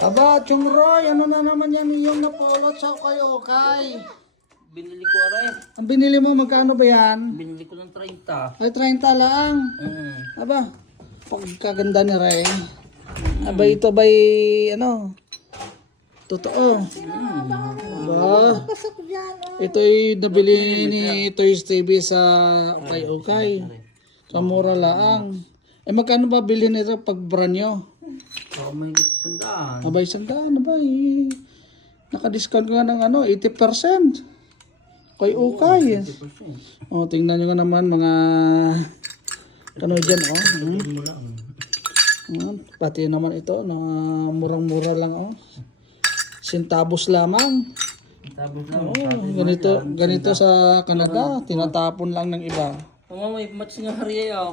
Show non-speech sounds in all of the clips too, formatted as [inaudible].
Aba, Chung Roy, ano na naman yan yung napulot sa kay? Binili ko are. Ang binili mo, magkano ba yan? Binili ko ng 30. Ay, 30 lang. Mm. Aba, pagkaganda ni Ray. Aba, ito ba'y, ano, totoo. Aba, ito'y nabili ni Toys TV sa Ukay Ukay. Sa mura lang. Eh, magkano ba bilhin ito pag brand nyo? Baka may sandaan. Abay, sandaan, abay. Naka-discount ka ng ano, 80%. Kay Ukay. O, tingnan nyo nga naman mga ano dyan, oh. Hmm. Hmm, Pati naman ito, na murang-mura lang, oh. Sintabos lamang. Tapos lang. Oh, ganito, ganito sa Canada, tinatapon lang ng iba. Mga may match nga hari oh.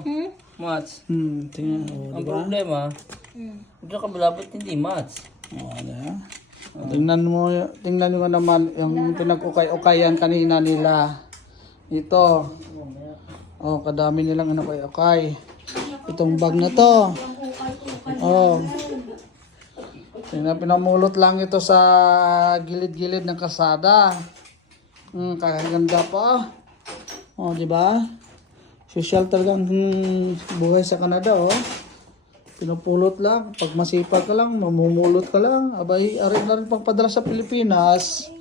Match. Hmm, tingnan, oh, Ang diba? problema, ito kabila ba't hindi match? Oh, ano? Tingnan mo, tingnan nyo naman yung pinag-ukay-ukayan kanina nila. Ito. Oh, kadami nilang ano kay ukay. Itong bag na to. Oh. Tingnan, pinamulot lang ito sa gilid-gilid ng kasada. Hmm, kakaganda pa. Oh, di ba? Social talaga ang hmm, buhay sa Canada, oh. Pinupulot lang. Pag masipag ka lang, mamumulot ka lang. Abay, arin na rin pagpadala sa Pilipinas.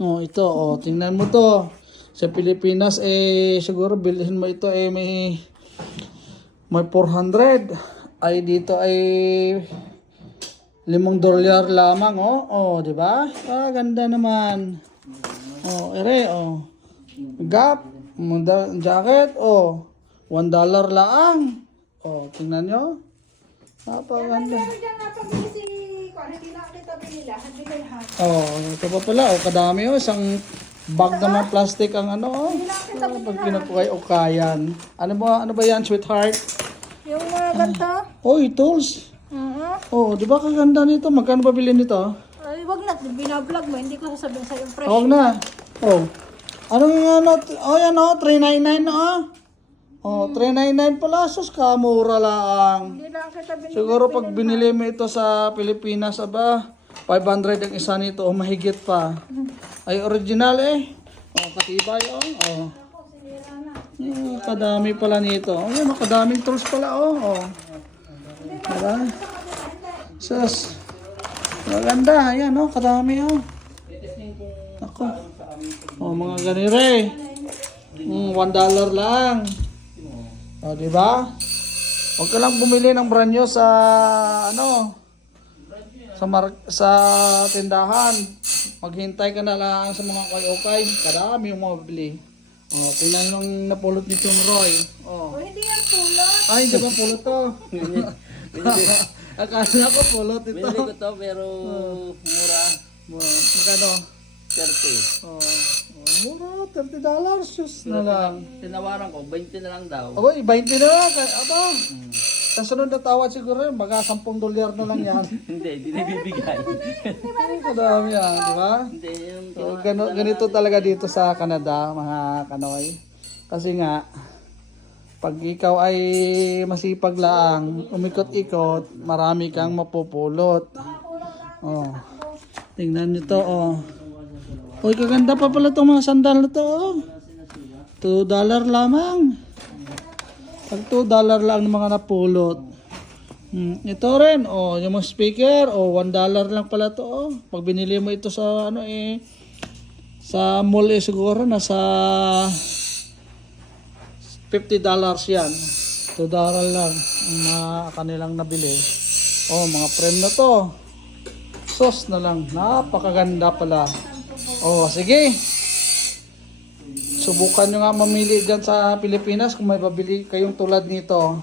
Oh, ito, oh, tingnan mo to. Sa Pilipinas, eh, siguro bilhin mo ito, eh, may, may 400. Ay, dito ay limang dolyar lamang, oh. Oh, di ba? Ah, ganda naman. Oh, ere, oh. Gap, munda- jacket, oh. One dollar lang. Oh, tingnan nyo. Napaganda. Na kay Han. Oh, ito pa pala. Oh, kadami oh. Isang bag naman plastic ang ano. Oh. Oh, pag pinapukay ukayan. Ano ba, ano ba yan, sweetheart? Yung uh, ganito? Oh, tools. Oo. Oh, di ba kaganda nito? Magkano ba bilhin nito? Ay, wag na, binablog mo, hindi ko sasabihin sa yung fresh. Huwag na. Oh. Anong ano? Oh, yan oh. 399 na oh. Oh, 399 pala. Sus, kamura lang. Hindi na kita binila. Siguro pag binili mo ito sa Pilipinas, aba, 500 ang isa nito o mahigit pa. Ay, original eh. Oh, katibay oh. Oh. Eh, kadami pala nito. Oh, yan, oh, kadaming tools pala oh. oh. Diba? Sus. Maganda. Ayan oh, kadami oh. Ako. Oh, mga ganire. Mm, one dollar lang. Oh, di ba? Huwag ka lang bumili ng brand new sa ano sa mar sa tindahan. Maghintay ka na lang sa mga kay-okay. Kadami yung mga bili. Oh, tingnan yung napulot ni Chung Roy. Oh. Oh, hindi yan pulot. Ay, di ba pulot to? [laughs] Akala ko pulot ito. Binili ko to pero mura. Oh, Magkano? 30. Oh, oh, mura, 30 dollars. Just na lang. Tinawaran ko, 20 na lang daw. Aba, 20 na lang. Aba, sa sunod na tawad siguro yun, baga 10 dolyar na lang yan. [laughs] hindi, hindi na bibigay. Ay, kadami yan, di ba? hindi, yung So, gano, ganito talaga dito sa Canada, mga kanoy. Kasi nga, pag ikaw ay masipag lang, umikot-ikot, marami kang mapupulot. Oh. Tingnan nyo to, oh. Uy, kaganda pa pala itong mga sandal na to, oh. 2 dollar lamang. Pag 2 dollar lang ng mga napulot. Hmm, ito rin, oh, yung mga speaker, oh, 1 dollar lang pala to, oh. Pag binili mo ito sa, ano eh, sa mall eh, siguro, nasa 50 dollars yan. 2 dollar lang ang na kanilang nabili. Oh, mga frame na to. Sos na lang. Napakaganda pala. Oh, sige. Subukan nyo nga mamili dyan sa Pilipinas kung may babili kayong tulad nito.